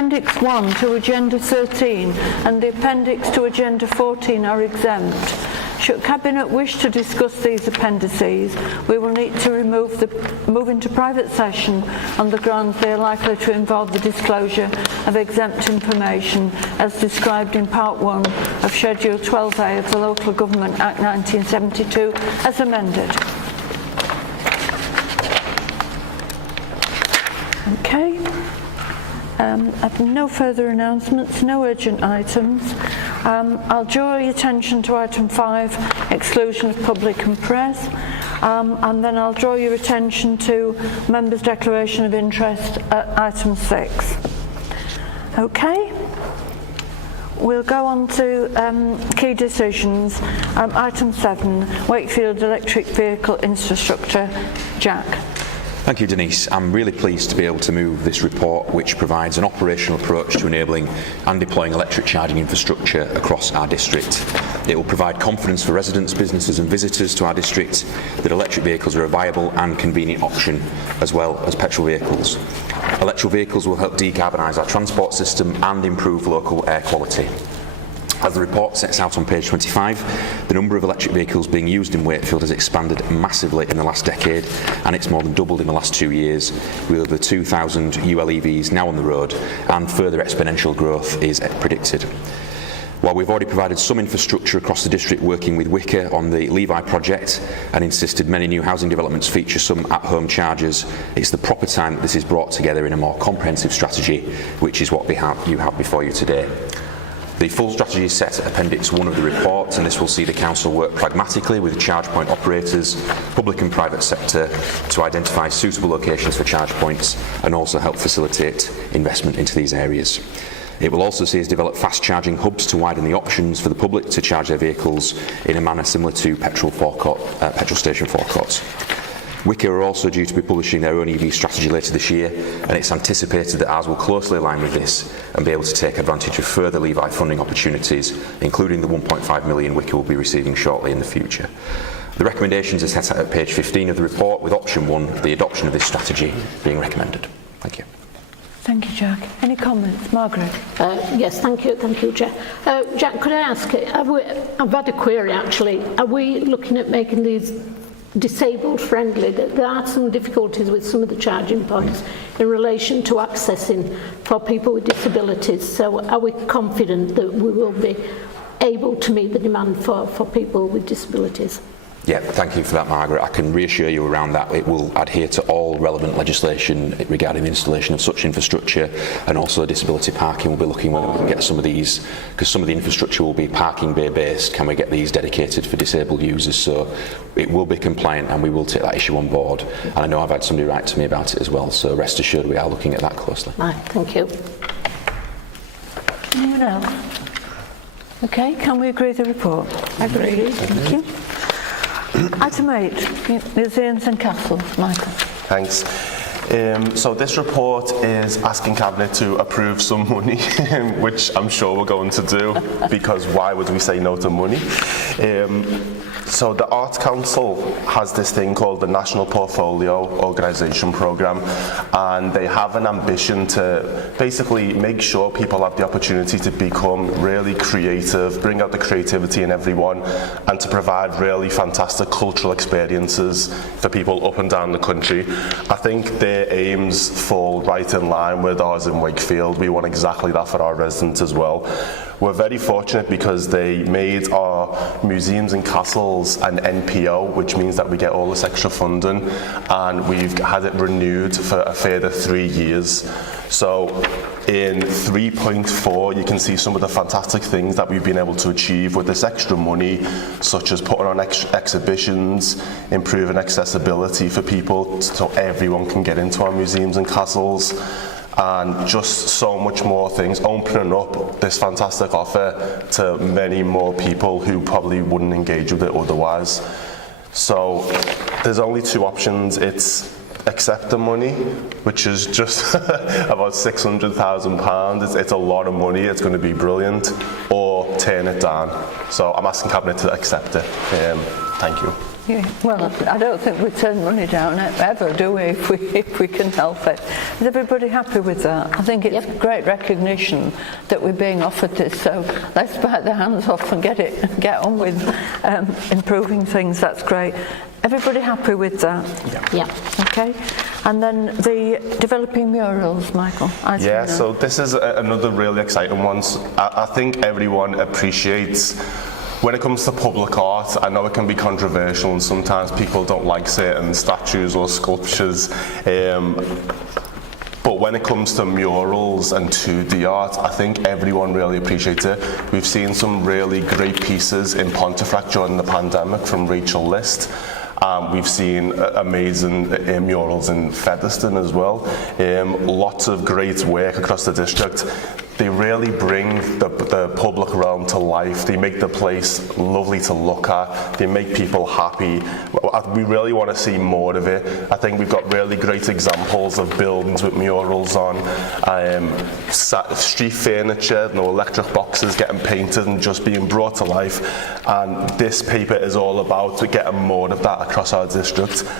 Appendix 1 to Agenda 13 and the Appendix to Agenda 14 are exempt. Should Cabinet wish to discuss these appendices, we will need to move into private session on the grounds they are likely to involve the disclosure of exempt information as described in Part 1 of Schedule 12A of the Local Government Act 1972 as amended. Okay. I've no further announcements, no urgent items. I'll draw your attention to item 5, exclusion of public and press, and then I'll draw your attention to members' declaration of interest at item 6. Okay, we'll go on to key decisions. Item 7, Wakefield electric vehicle infrastructure. Jack. Thank you, Denise. I'm really pleased to be able to move this report, which provides an operational approach to enabling and deploying electric charging infrastructure across our district. It will provide confidence for residents, businesses and visitors to our district that electric vehicles are a viable and convenient option, as well as petrol vehicles. Electric vehicles will help decarbonise our transport system and improve local air quality. As the report sets out on page 25, the number of electric vehicles being used in Wakefield has expanded massively in the last decade, and it's more than doubled in the last 2 years, with over 2,000 ULEVs now on the road, and further exponential growth is predicted. While we've already provided some infrastructure across the district working with Wicker on the Levi project and insisted many new housing developments feature some at-home chargers, it's the proper time that this is brought together in a more comprehensive strategy, which is what you have before you today. The full strategy is set at Appendix 1 of the report, and this will see the Council work pragmatically with charge point operators, public and private sector, to identify suitable locations for charge points and also help facilitate investment into these areas. It will also see us develop fast charging hubs to widen the options for the public to charge their vehicles in a manner similar to petrol station forecourts. Wicker are also due to be publishing their own EV strategy later this year, and it's anticipated that ours will closely align with this and be able to take advantage of further Levi funding opportunities, including the 1.5 million Wicker will be receiving shortly in the future. The recommendations are set out at page 15 of the report, with option 1, the adoption of this strategy, being recommended. Thank you. Thank you, Jack. Any comments? Margaret? Yes, thank you, Jack. Jack, could I ask, I've had a query actually, are we looking at making these disabled friendly? There are some difficulties with some of the charging points in relation to accessing for people with disabilities, so are we confident that we will be able to meet the demand for people with disabilities? Yeah, thank you for that, Margaret. I can reassure you around that. It will adhere to all relevant legislation regarding the installation of such infrastructure, and also disability parking. We'll be looking whether we can get some of these, because some of the infrastructure will be parking bay based. Can we get these dedicated for disabled users? So it will be compliant, and we will take that issue on board. And I know I've had somebody write to me about it as well, so rest assured we are looking at that closely. Right, thank you. Anyone else? Okay, can we agree the report? Agreed. Thank you. Item 8, museums and castles. Michael. Thanks. So this report is asking Cabinet to approve some money, which I'm sure we're going to do, because why would we say no to money? So the Arts Council has this thing called the National Portfolio Organisation Programme, and they have an ambition to basically make sure people have the opportunity to become really creative, bring out the creativity in everyone, and to provide really fantastic cultural experiences for people up and down the country. I think their aims fall right in line with ours in Wakefield. We want exactly that for our residents as well. We're very fortunate because they made our museums and castles an NPO, which means that we get all this extra funding, and we've had it renewed for a further 3 years. So in 3.4 you can see some of the fantastic things that we've been able to achieve with this extra money, such as putting on exhibitions, improving accessibility for people so everyone can get into our museums and castles, and just so much more things, opening up this fantastic offer to many more people who probably wouldn't engage with it otherwise. So there's only 2 options. It's accept the money, which is just about £600,000. It's a lot of money, it's going to be brilliant, or turn it down. So I'm asking Cabinet to accept it. Thank you. Yeah, well, I don't think we turn money down ever, do we, if we can help it. Is everybody happy with that? I think it's great recognition that we're being offered this, so let's bite the hands off and get on with improving things. That's great. Everybody happy with that? Yeah. Okay. And then the developing murals, Michael. Yeah, so this is another really exciting one. I think everyone appreciates, when it comes to public art, I know it can be controversial and sometimes people don't like certain statues or sculptures, but when it comes to murals and 2D art, I think everyone really appreciates it. We've seen some really great pieces in Pontefract during the pandemic from Rachel List. We've seen amazing murals in Featherstone as well. Lots of great work across the district. They really bring the public realm to life. They make the place lovely to look at. They make people happy. We really want to see more of it. I think we've got really great examples of buildings with murals on, street furniture, electric boxes getting painted and just being brought to life. And this paper is all about getting more of that across our district.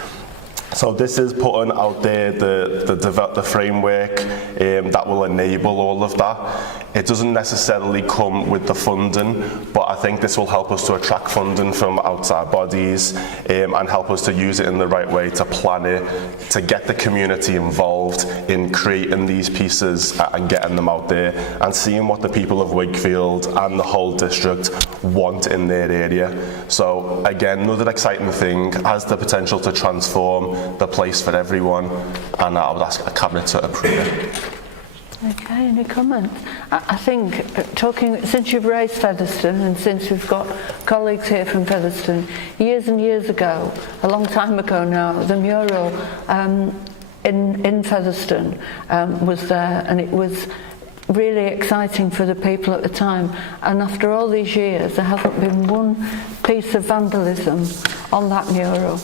So this is putting out there the framework that will enable all of that. It doesn't necessarily come with the funding, but I think this will help us to attract funding from outside bodies and help us to use it in the right way, to plan it, to get the community involved in creating these pieces and getting them out there and seeing what the people of Wakefield and the whole district want in their area. So again, another exciting thing, has the potential to transform the place for everyone, and I would ask a Cabinet to approve it. Okay, any comments? I think, since you've raised Featherstone and since we've got colleagues here from Featherstone, years and years ago, a long time ago now, the mural in Featherstone was there, and it was really exciting for the people at the time. And after all these years, there hasn't been one piece of vandalism on that mural.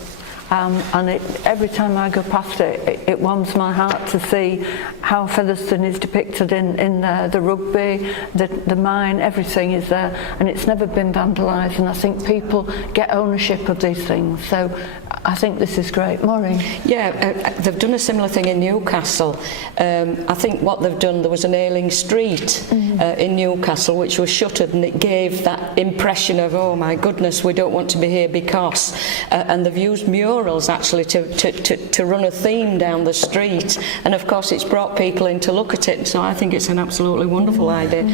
And every time I go past it, it warms my heart to see how Featherstone is depicted in the rugby, the mine, everything is there, and it's never been vandalised, and I think people get ownership of these things, so I think this is great. Maureen? Yeah, they've done a similar thing in Newcastle. I think what they've done, there was an ailing street in Newcastle which was shuttered, and it gave that impression of, oh my goodness, we don't want to be here because, and they've used murals actually to run a theme down the street, and of course it's brought people in to look at it, so I think it's an absolutely wonderful idea.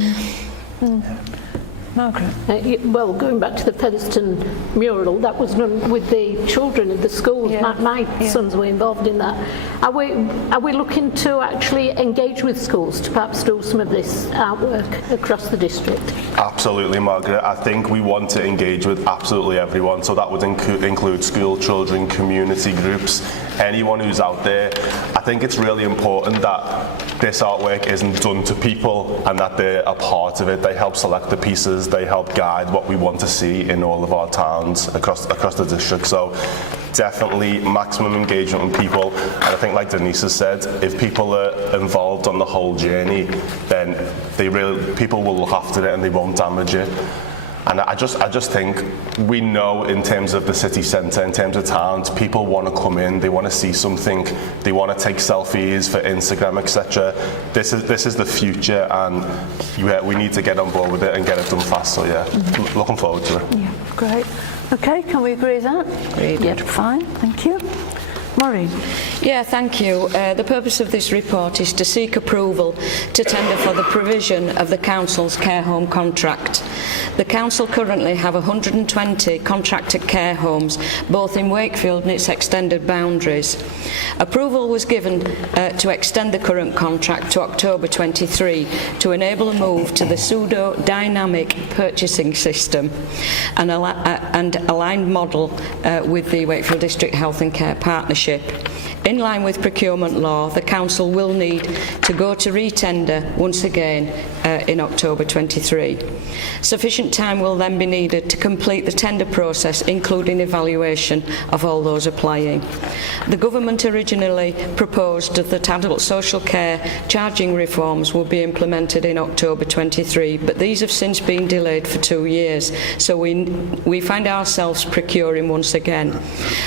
Margaret? Well, going back to the Featherstone mural, that was done with the children of the schools. Yeah. My sons were involved in that. Are we looking to actually engage with schools to perhaps do some of this artwork across the district? Absolutely, Margaret. I think we want to engage with absolutely everyone, so that would include school children, community groups, anyone who's out there. I think it's really important that this artwork isn't done to people and that they're a part of it. They help select the pieces, they help guide what we want to see in all of our towns across the district. So definitely maximum engagement with people, and I think like Denise has said, if people are involved on the whole journey, then people will look after it and they won't damage it. And I just think we know, in terms of the city centre, in terms of towns, people want to come in, they want to see something, they want to take selfies for Instagram, etc. This is the future, and we need to get on board with it and get it done fast. So yeah, looking forward to it. Yeah, great. Okay, can we agree with that? Agreed. Yeah, fine, thank you. Maureen? Yeah, thank you. The purpose of this report is to seek approval to tender for the provision of the Council's care home contract. The Council currently have 120 contracted care homes, both in Wakefield and its extended boundaries. Approval was given to extend the current contract to October 23 to enable a move to the pseudo-dynamic purchasing system and aligned model with the Wakefield District Health and Care Partnership. In line with procurement law, the Council will need to go to re-tender once again in October 23. Sufficient time will then be needed to complete the tender process, including evaluation of all those applying. The Government originally proposed that adult social care charging reforms would be implemented in October 23, but these have since been delayed for 2 years, so we find ourselves procuring once again.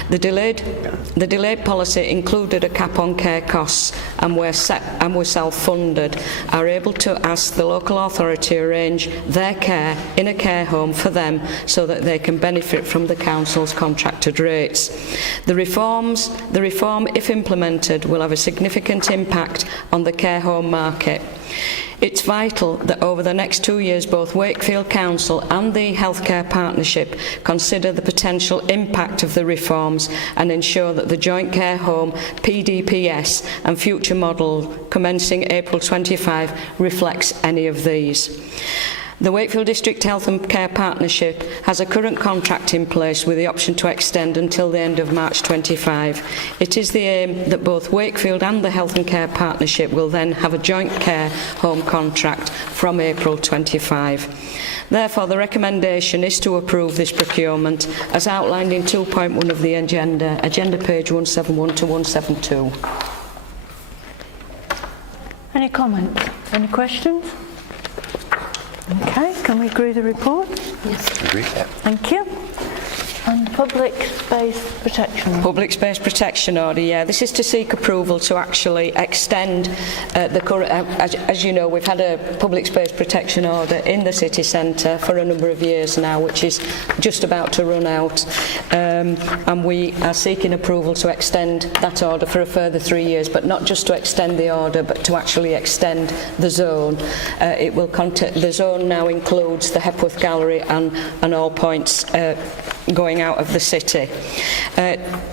The delayed policy included a cap on care costs and were self-funded, are able to ask the local authority to arrange their care in a care home for them so that they can benefit from the Council's contracted rates. The reform, if implemented, will have a significant impact on the care home market. It's vital that over the next 2 years both Wakefield Council and the Healthcare Partnership consider the potential impact of the reforms and ensure that the Joint Care Home, PDPS and future model commencing April 25 reflects any of these. The Wakefield District Health and Care Partnership has a current contract in place with the option to extend until the end of March 25. It is the aim that both Wakefield and the Health and Care Partnership will then have a joint care home contract from April 25. Therefore, the recommendation is to approve this procurement as outlined in 2.1 of the agenda page 171 to 172. Any comments? Any questions? Okay, can we agree the report? Yes. Agree. Thank you. And Public Space Protection Order. Public Space Protection Order, yeah. This is to seek approval to actually extend the current... as you know, we've had a Public Space Protection Order in the city centre for a number of years now, which is just about to run out. And we are seeking approval to extend that order for a further 3 years, but not just to extend the order, but to actually extend the zone. The zone now includes the Hepworth Gallery and all points going out of the city.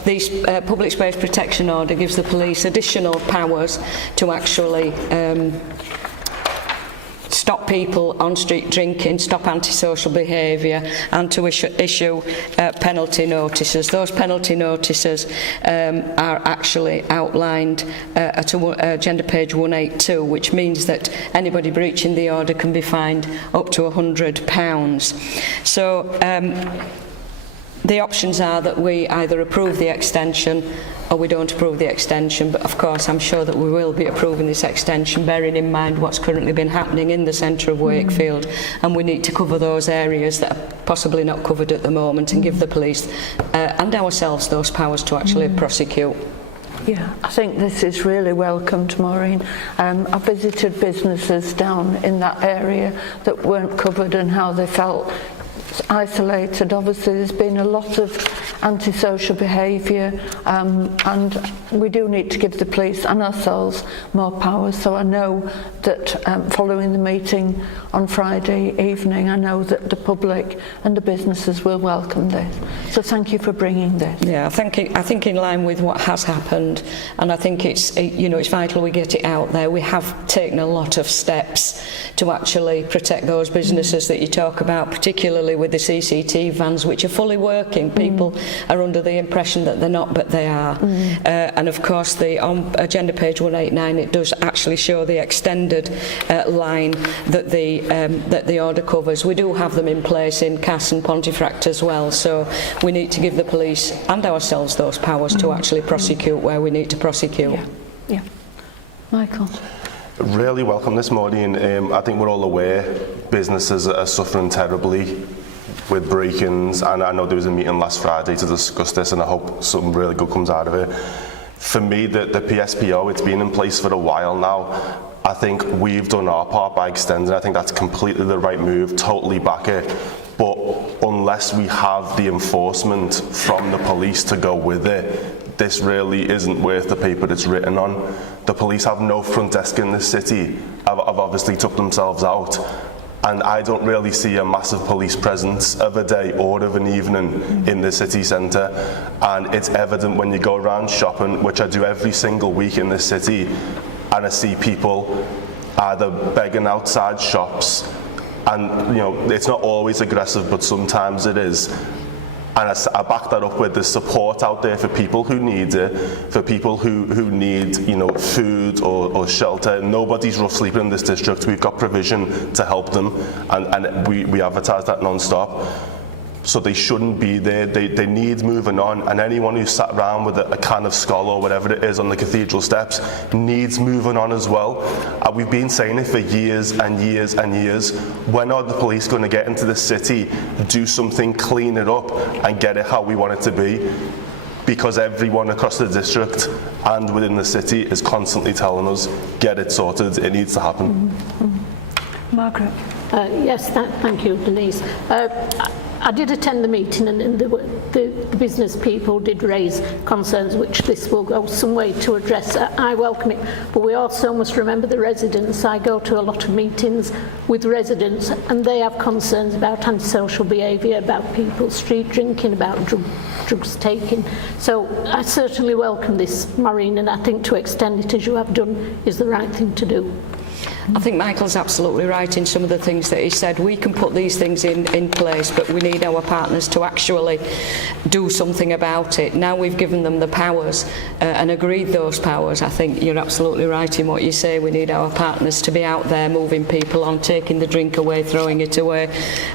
This Public Space Protection Order gives the police additional powers to actually stop people on street drinking, stop antisocial behaviour, and to issue penalty notices. Those penalty notices are actually outlined at agenda page 182, which means that anybody breaching the order can be fined up to £100. So the options are that we either approve the extension or we don't approve the extension, but of course I'm sure that we will be approving this extension, bearing in mind what's currently been happening in the centre of Wakefield, and we need to cover those areas that are possibly not covered at the moment and give the police and ourselves those powers to actually prosecute. Yeah, I think this is really welcomed, Maureen. I've visited businesses down in that area that weren't covered and how they felt isolated. Obviously there's been a lot of antisocial behaviour, and we do need to give the police and ourselves more powers. So I know that following the meeting on Friday evening, I know that the public and the businesses will welcome this. So thank you for bringing this. Yeah, I think in line with what has happened, and I think it's vital we get it out there. We have taken a lot of steps to actually protect those businesses that you talk about, particularly with the CCT vans, which are fully working. People are under the impression that they're not, but they are. And of course, on agenda page 189, it does actually show the extended line that the order covers. We do have them in place in Cass and Pontefract as well, so we need to give the police and ourselves those powers to actually prosecute where we need to prosecute. Yeah. Michael. Really welcome this morning. I think we're all aware businesses are suffering terribly with break-ins, and I know there was a meeting last Friday to discuss this, and I hope something really good comes out of it. For me, the PSPO, it's been in place for a while now. I think we've done our part by extending. I think that's completely the right move, totally back it. But unless we have the enforcement from the police to go with it, this really isn't worth the paper it's written on. The police have no front desk in this city, have obviously took themselves out. And I don't really see a massive police presence of a day or of an evening in the city centre. And it's evident when you go around shopping, which I do every single week in this city, and I see people either begging outside shops, and it's not always aggressive, but sometimes it is. And I back that up with the support out there for people who need it, for people who need, you know, food or shelter. Nobody's rough sleeping in this district. We've got provision to help them, and we advertise that non-stop. So they shouldn't be there. They need moving on, and anyone who sat around with a can of Skol or whatever it is on the cathedral steps needs moving on as well. We've been saying it for years and years and years. When are the police going to get into the city, do something, clean it up and get it how we want it to be? Because everyone across the district and within the city is constantly telling us, get it sorted, it needs to happen. Margaret. Yes, thank you, Denise. I did attend the meeting, and the business people did raise concerns which this will go some way to address. I welcome it, but we also must remember the residents. I go to a lot of meetings with residents, and they have concerns about antisocial behaviour, about people street drinking, about drugs taking. So I certainly welcome this, Maureen, and I think to extend it as you have done is the right thing to do. I think Michael's absolutely right in some of the things that he said. We can put these things in place, but we need our partners to actually do something about it. Now we've given them the powers and agreed those powers. I think you're absolutely right in what you say. We need our partners to be out there moving people on, taking the drink away, throwing it away,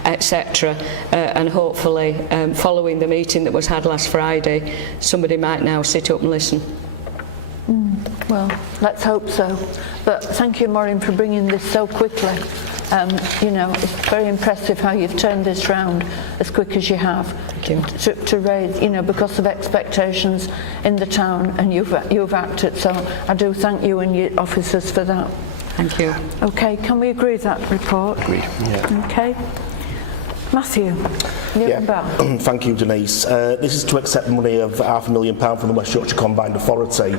etc. And hopefully, following the meeting that was had last Friday, somebody might now sit up and listen. Well, let's hope so. But thank you, Maureen, for bringing this so quickly. You know, it's very impressive how you've turned this round as quick as you have. Thank you. To raise, you know, because of expectations in the town, and you've acted. So I do thank you and your officers for that. Thank you. Okay, can we agree that report? Agreed. Yeah. Okay. Matthew. Thank you, Denise. This is to accept money of £500,000 from the West Yorkshire Combined Authority.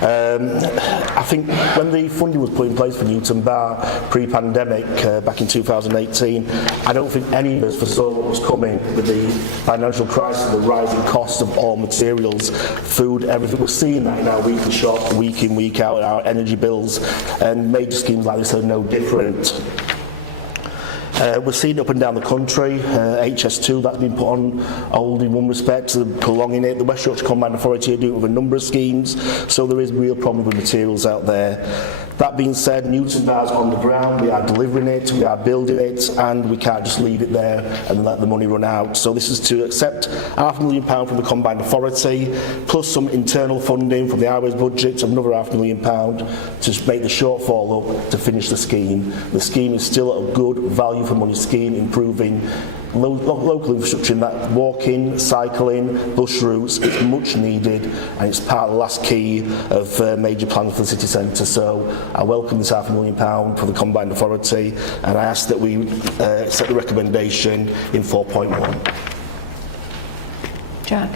I think when the funding was put in place for Newton Bar pre-pandemic back in 2018, I don't think any of us foresaw what was coming with the financial crisis, the rising cost of all materials, food, everything. We're seeing that in our weekly shop, week in, week out, our energy bills, and major schemes like this are no different. We're seeing it up and down the country. HS2, that's been put on hold in one respect, prolonging it. The West Yorkshire Combined Authority are doing it with a number of schemes, so there is real problem with materials out there. That being said, Newton Bar's on the ground, we are delivering it, we are building it, and we can't just leave it there and let the money run out. So this is to accept £500,000 from the Combined Authority, plus some internal funding from the highways budget of another £500,000 to make the shortfall up to finish the scheme. The scheme is still a good value for money scheme, improving local infrastructure in that walking, cycling, bus routes. It's much needed, and it's part of the last key of major plans for the city centre. So I welcome this £500,000 for the Combined Authority, and I ask that we set the recommendation in 4.1. Jack.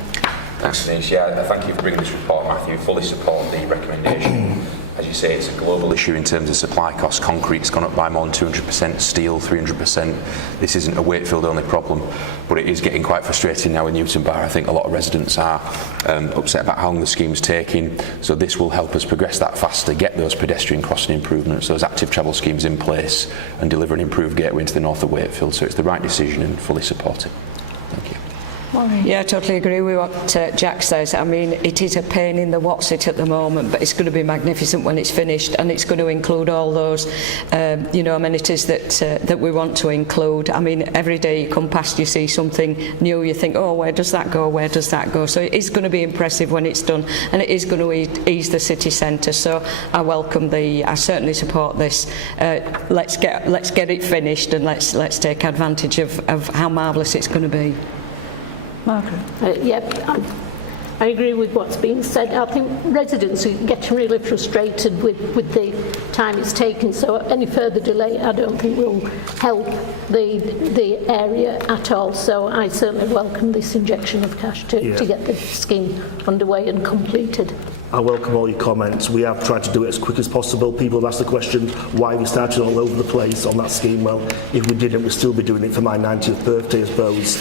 Thanks, Denise. Yeah, thank you for bringing this report, Matthew. Fully support the recommendation. As you say, it's a global issue in terms of supply costs. Concrete's gone up by more than 200%, steel 300%. This isn't a Wakefield only problem, but it is getting quite frustrating now with Newton Bar. I think a lot of residents are upset about how long the scheme's taking, so this will help us progress that faster, get those pedestrian crossing improvements, those active travel schemes in place, and deliver an improved gateway into the north of Wakefield. So it's the right decision and fully support it. Thank you. Yeah, I totally agree with what Jack says. I mean, it is a pain in the what's it at the moment, but it's going to be magnificent when it's finished, and it's going to include all those, you know, amenities that we want to include. I mean, every day you come past, you see something new, you think, oh, where does that go? Where does that go? So it is going to be impressive when it's done, and it is going to ease the city centre. So I I certainly support this. Let's get it finished, and let's take advantage of how marvellous it's going to be. Margaret. I agree with what's being said. I think residents are getting really frustrated with the time it's taken, so any further delay I don't think will help the area at all. So I certainly welcome this injection of cash to get the scheme underway and completed. I welcome all your comments. We have tried to do it as quick as possible. People have asked the question why we started all over the place on that scheme. Well, if we didn't, we'd still be doing it for my 90th birthday, I suppose.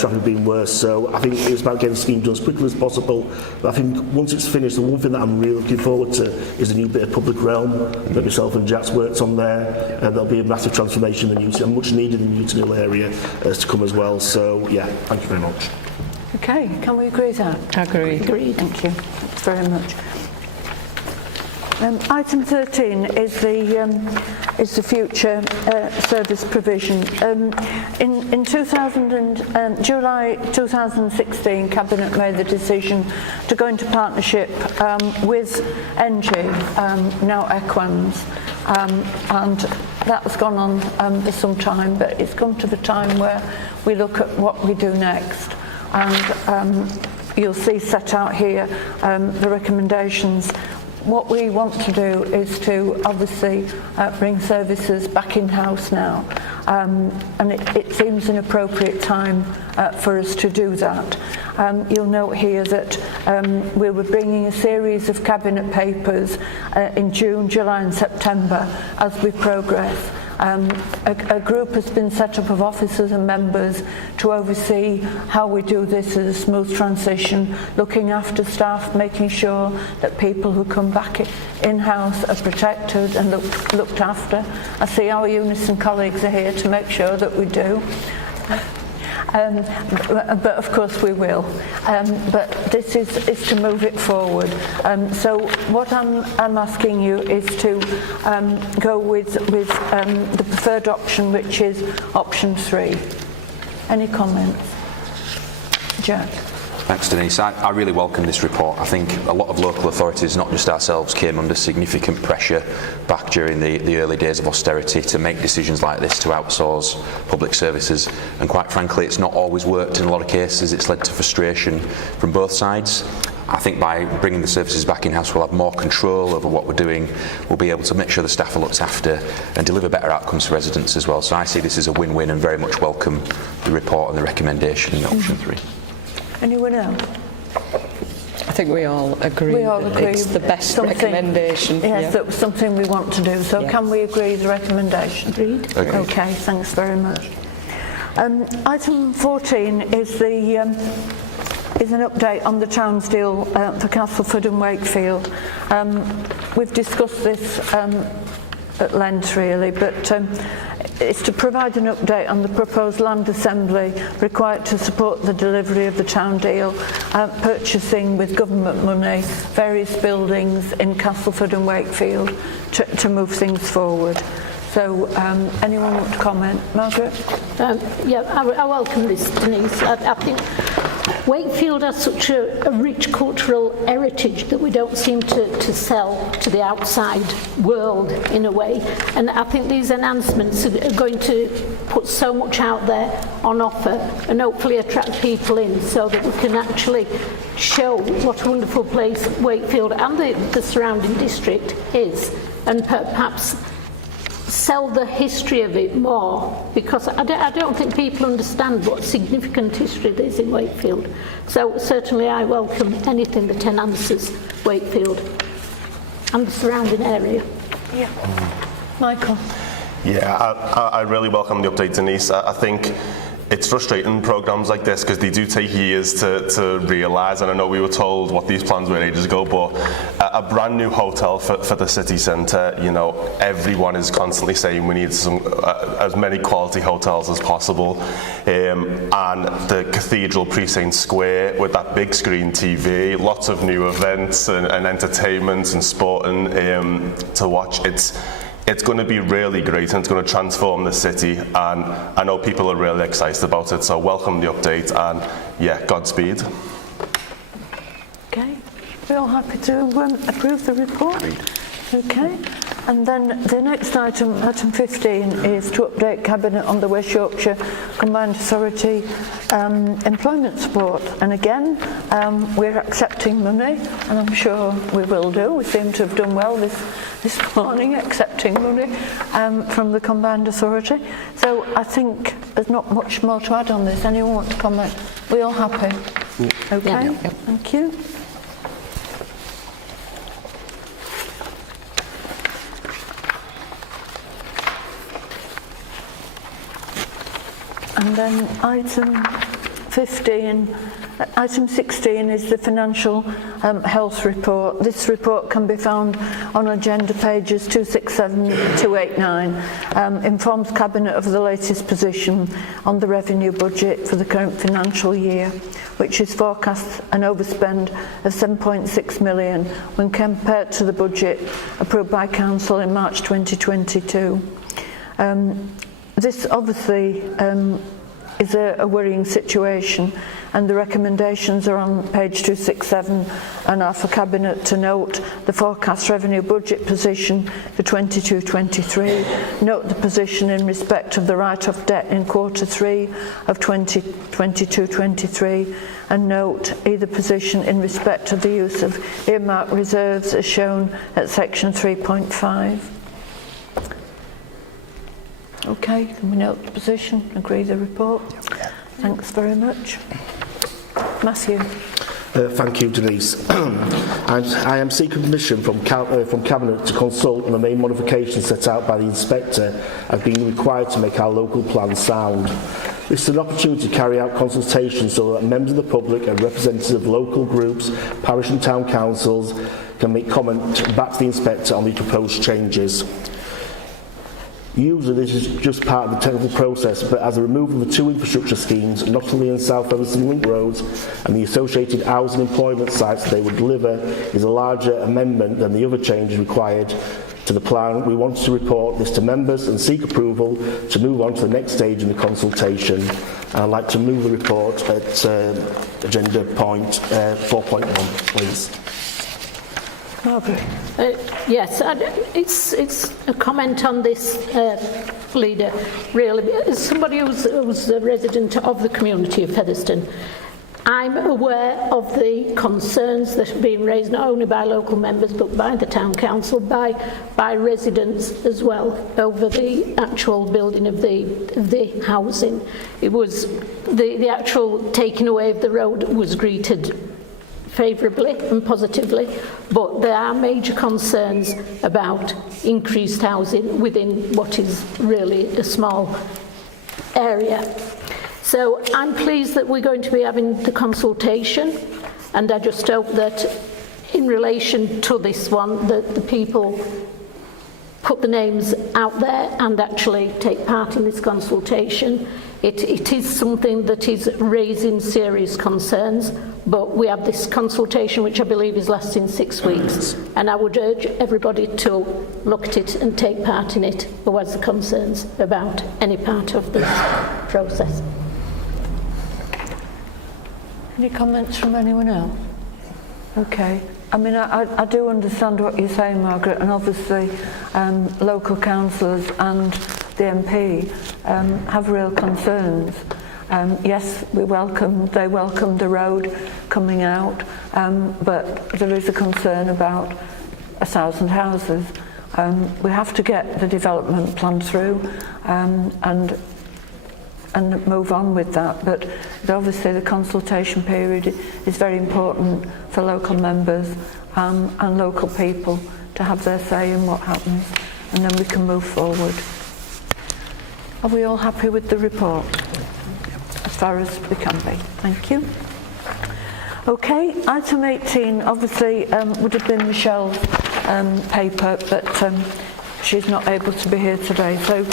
Traffic being worse. So I think it's about getting the scheme done as quickly as possible. But I think once it's finished, the one thing that I'm really looking forward to is a new bit of public realm that myself and Jack's worked on there. There'll be a massive transformation in the Newton, much needed in the Newton Hill area to come as well. So yeah, thank you very much. Okay, can we agree that? Agreed. Agreed. Thank you. Thanks very much. Item 13 is the future service provision. In July 2016, Cabinet made the decision to go into partnership with NG, now Equans, and that's gone on for some time, but it's come to the time where we look at what we do next. And you'll see set out here the recommendations. What we want to do is to obviously bring services back in-house now, and it seems an appropriate time for us to do that. You'll note here that we were bringing a series of Cabinet papers in June, July and September as we progress. A group has been set up of officers and members to oversee how we do this as a smooth transition, looking after staff, making sure that people who come back in-house are protected and looked after. I see our Unison colleagues are here to make sure that we do. But of course we will. But this is to move it forward. So what I'm asking you is to go with the preferred option, which is option 3. Any comments? Jack? Thanks, Denise. I really welcome this report. I think a lot of local authorities, not just ourselves, came under significant pressure back during the early days of austerity to make decisions like this to outsource public services. And quite frankly, it's not always worked in a lot of cases. It's led to frustration from both sides. I think by bringing the services back in-house, we'll have more control over what we're doing. We'll be able to make sure the staff are looked after and deliver better outcomes for residents as well. So I see this as a win-win and very much welcome the report and the recommendation in option 3. Anyone else? I think we all agree. We all that agree. It's the best recommendation. Yes, that's something we want to do. So Yeah. can we agree the recommendation? Agreed. Okay, thanks very much. Item 14 is an update on the Town's deal for Castleford and Wakefield. We've discussed this at length really, but it's to provide an update on the proposed land assembly required to support the delivery of the town deal, purchasing with government money various buildings in Castleford and Wakefield to move things forward. So anyone want to comment? Margaret? Yeah, I welcome this, Denise. I think Wakefield has such a rich cultural heritage that we don't seem to sell to the outside world in a way. And I think these enhancements are going to put so much out there on offer and hopefully attract people in so that we can actually show what a wonderful place Wakefield and the surrounding district is, and perhaps sell the history of it more, because I don't think people understand what significant history there is in Wakefield. So certainly I welcome anything that enhances Wakefield and the surrounding area. Yeah. Michael? Yeah, I really welcome the update, Denise. I think it's frustrating programmes like this because they do take years to realise, and I know we were told what these plans were ages ago, but a brand new hotel for the city centre, you know, everyone is constantly saying we need as many quality hotels as possible, and the Cathedral Precinct Square with that big screen TV, lots of new events and entertainment and sport and to watch. It's going to be really great and it's going to transform the city, and I know people are really excited about it, so welcome the update and yeah, Godspeed. Okay, we're all happy to approve the report? Okay, and then the next item, item 15, is to update Cabinet on the West Yorkshire Combined Authority employment support. And again, we're accepting money, and I'm sure we will do. We seem to have done well this morning, accepting money from the Combined Authority. So I think there's not much more to add on this. Anyone want to comment? We all happy? Okay, Yeah. Thank you. And then item Item 16 is the financial health report. This report can be found on agenda pages 267 and 289. Informs Cabinet of the latest position on the revenue budget for the current financial year, which is forecast an overspend of 7.6 million when compared to the budget approved by Council in March 2022. This obviously is a worrying situation, and the recommendations are on page 267 and are for Cabinet to note the forecast revenue budget position for 22-23, note the position in respect of the write-off debt in Q3 of 2022-23, and note either position in respect of the use of earmarked reserves as shown at section 3.5. Okay, can we note the position, agree the report? Thanks very much. Matthew. Thank you, Denise. And I am seeking permission from Cabinet to consult on the main modifications set out by the Inspector as being required to make our local plan sound. This is an opportunity to carry out consultations so that members of the public and representatives of local groups, parish and town councils can make comment back to the Inspector on the proposed changes. Usually this is just part of the technical process, but as a removal of the two infrastructure schemes, Nottingham and South Everton Link Roads, and the associated housing and employment sites they would deliver is a larger amendment than the other changes required to the plan, we wanted to report this to members and seek approval to move on to the next stage in the consultation. I'd like to move the report at agenda point 4.1, please. Margaret. Yes, it's a comment on this, Leader, really. As somebody who's a resident of the community of Featherstone, I'm aware of the concerns that have been raised not only by local members but by the town council, by residents as well, over the actual building of the housing. It was the actual taking away of the road was greeted favourably and positively, but there are major concerns about increased housing within what is really a small area. So I'm pleased that we're going to be having the consultation, and I just hope that in relation to this one that the people put the names out there and actually take part in this consultation. It is something that is raising serious concerns, but we have this consultation which I believe is lasting 6 weeks, and I would urge everybody to look at it and take part in it who has the concerns about any part of this process. Any comments from anyone else? Okay. I mean, I do understand what you're saying, Margaret, and obviously local councillors and the MP have real concerns. Yes, they welcome the road coming out, but there is a concern about 1,000 houses. We have to get the development plan through and move on with that, but obviously the consultation period is very important for local members and local people to have their say in what happens, and then we can move forward. Are we all happy with the report? As far as we can be. Thank you. Okay, item 18 obviously would have been Michelle's paper, but she's not able to be here today. So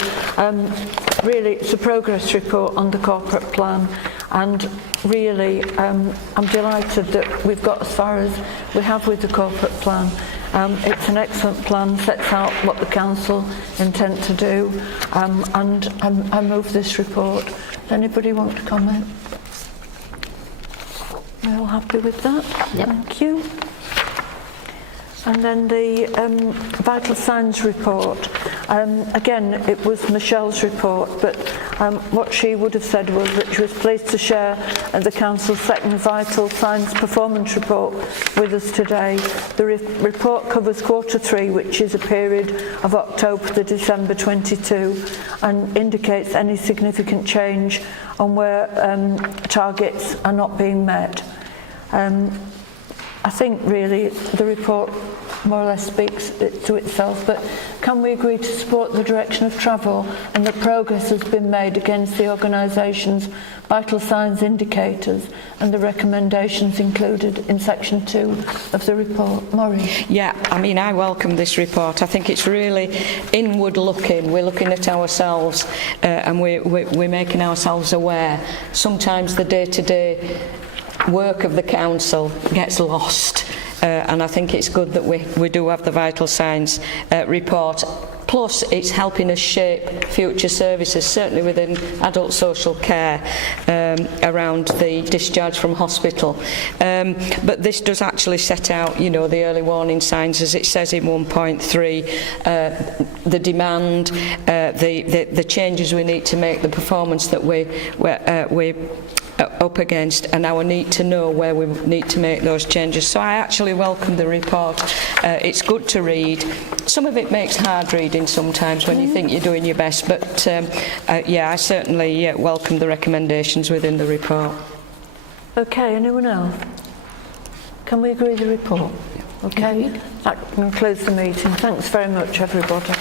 really it's a progress report on the corporate plan, and really I'm delighted that we've got as far as we have with the corporate plan. It's an excellent plan, sets out what the council intend to do, and I move this report. Does anybody want to comment? Are you all happy with that? Yep. Thank you. And then the vital signs report. Again, it was Michelle's report, but what she would have said was that she was pleased to share the Council's second vital signs performance report with us today. The report covers Q3, which is a period of October to December 22, and indicates any significant change on where targets are not being met. I think really the report more or less speaks to itself, but can we agree to support the direction of travel and that progress has been made against the organisation's vital signs indicators and the recommendations included in section 2 of the report? Maureen? Yeah, I mean, I welcome this report. I think it's really inward looking. We're looking at ourselves and we're making ourselves aware. Sometimes the day-to-day work of the council gets lost. And I think it's good that we do have the vital signs report. Plus, it's helping us shape future services, certainly within adult social care, around the discharge from hospital. But this does actually set out, you know, the early warning signs, as it says in 1.3, the demand, the changes we need to make, the performance that we're up against, and our need to know where we need to make those changes. So I actually welcome the report. It's good to read. Some of it makes hard reading sometimes when you think you're doing your best, but yeah, I certainly welcome the recommendations within the report. Okay, anyone else? Can we agree the report? Okay, that concludes the meeting. Thanks very much, everybody.